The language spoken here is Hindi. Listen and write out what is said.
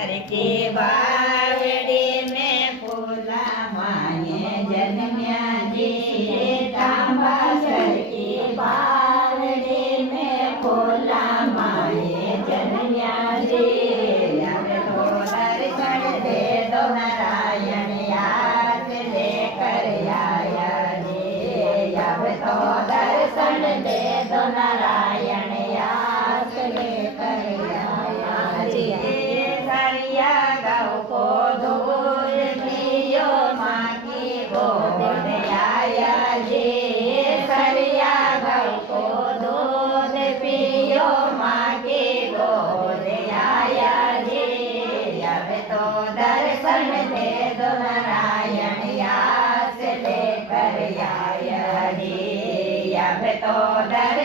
की बावड़ी में फूला माये जन्म्या जी तांबा सर की बावड़ी में फूला माये जन्म्या जी अब तो दर्शन दे दो नारायण याद लेकर आया जी अब तो दर्शन दे दो नारायण याद लेकर आया जी सरिया गौ को दूर पियो माँ की गोद आया जी सरिया गौ को दूध पियो माँ की गोद आया जी अब तो दर्शन दे दो नारायण याद लेकर आया जी अब तो दर्शन